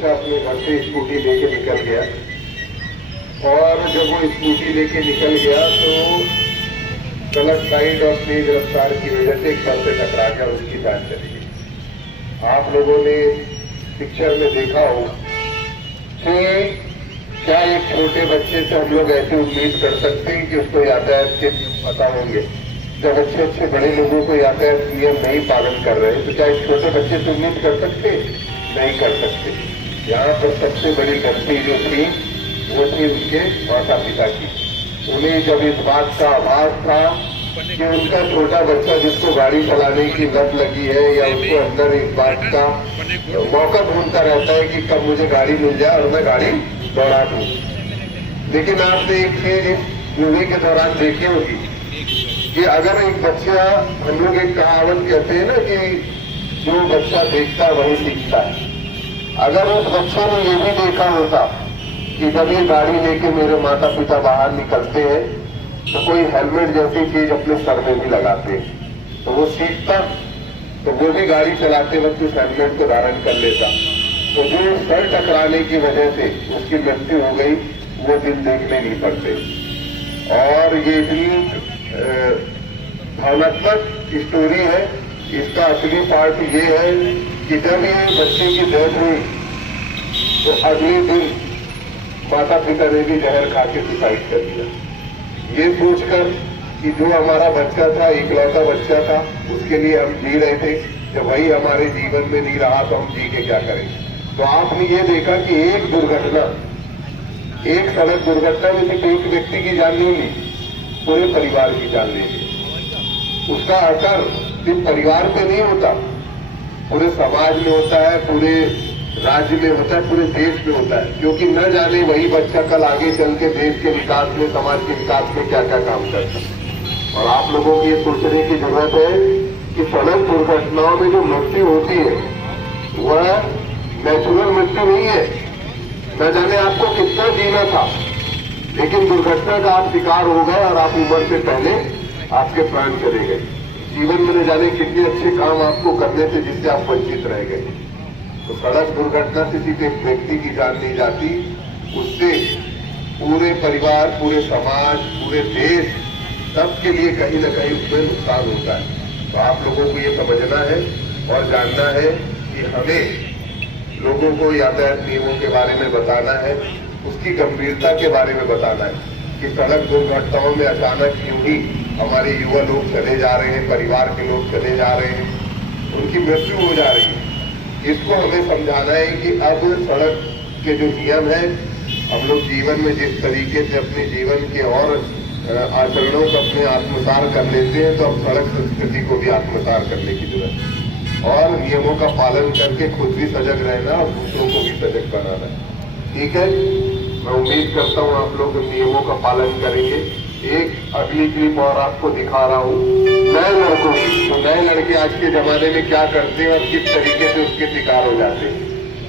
बच्चा अपने घर से स्कूटी लेके निकल गया और जब वो स्कूटी लेके निकल गया तो गलत साइड और तेज रफ्तार की वजह से एक सर से टकरा गया, उसकी जान चली गई। आप लोगों ने पिक्चर में देखा हो कि क्या एक छोटे बच्चे से हम लोग ऐसी उम्मीद कर सकते हैं कि उसको यातायात के नियम पता होंगे, जब अच्छे अच्छे बड़े लोगों को यातायात नियम नहीं पालन कर रहे तो क्या एक छोटे बच्चे से उम्मीद कर सकते? नहीं कर सकते। यहाँ पर सबसे बड़ी गलती जो थी वो थी उनके माता पिता की। उन्हें जब इस बात का आभास था कि उनका छोटा बच्चा जिसको गाड़ी चलाने की लत लगी है या उसको अंदर इस बात का मौका ढूंढता रहता है कि कब मुझे गाड़ी मिल जाए और मैं गाड़ी दौड़ा दूं। लेकिन आपने एक चीज इस मूवी के दौरान देखी होगी कि अगर एक बच्चा, हम लोग एक कहावत कहते हैं ना कि जो बच्चा देखता है वही सीखता है। अगर उस बच्चे ने ये भी देखा होता कि जब ये गाड़ी लेके मेरे माता पिता बाहर निकलते हैं तो कोई हेलमेट जैसी चीज अपने सर में भी लगाते हैं तो वो सीखता, तो वो भी गाड़ी चलाते वक्त उस हेलमेट को धारण कर लेता। तो जो सर टकराने की वजह से उसकी मृत्यु हो गई वो दिन देखने नहीं पड़ते। और ये भी भावनात्मक स्टोरी है। इसका असली पार्ट ये है कि जब ये बच्चे की डेथ हुई तो अगले दिन माता पिता ने भी जहर खा के सुसाइड कर दिया, ये सोचकर कि जो हमारा बच्चा था, इकलौता बच्चा था, उसके लिए हम जी रहे थे, जब वही हमारे जीवन में नहीं रहा तो हम जी के क्या करेंगे। तो आपने ये देखा कि एक दुर्घटना, एक सड़क दुर्घटना में सिर्फ एक व्यक्ति की जान नहीं ली, पूरे परिवार की जान ले ली। उसका असर सिर्फ परिवार पे नहीं होता, पूरे समाज में होता है, पूरे राज्य में होता है, पूरे देश में होता है। क्योंकि न जाने वही बच्चा कल आगे चल के देश के विकास में, समाज के विकास में क्या क्या काम करता है। और आप लोगों को ये सोचने की जरूरत है कि सड़क दुर्घटनाओं में जो मृत्यु होती है वह नेचुरल मृत्यु नहीं है। न जाने आपको कितना जीना था, लेकिन दुर्घटना का आप शिकार हो गए और आप उम्र से पहले आपके प्राण चले गए। जीवन में न जाने कितने अच्छे काम आपको करने थे जिससे आप वंचित रह गए। तो सड़क दुर्घटना से सिर्फ एक व्यक्ति की जान नहीं जाती, उससे पूरे परिवार, पूरे समाज, पूरे देश, सबके लिए कहीं न कहीं उसमें नुकसान होता है। तो आप लोगों को ये समझना है और जानना है कि हमें लोगों को यातायात नियमों के बारे में बताना है, उसकी गंभीरता के बारे में बताना है कि सड़क दुर्घटनाओं में अचानक यूं ही हमारे युवा लोग चले जा रहे हैं, परिवार के लोग चले जा रहे हैं, उनकी मृत्यु हो जा रही है। इसको हमें समझाना है कि अब सड़क के जो नियम है, हम लोग जीवन में जिस तरीके से अपने जीवन के और आचरणों को अपने आत्मसात कर लेते हैं, तो अब सड़क संस्कृति को भी आत्मसात करने की जरूरत है और नियमों का पालन करके खुद भी सजग रहना और दूसरों को भी सजग बनाना। ठीक है, मैं उम्मीद करता हूँ आप लोग नियमों का पालन करेंगे। एक अगली क्लिप और आपको दिखा रहा हूँ नए लड़कों की। तो नए लड़के आज के जमाने में क्या करते हैं और किस तरीके से उसके शिकार हो जाते हैं।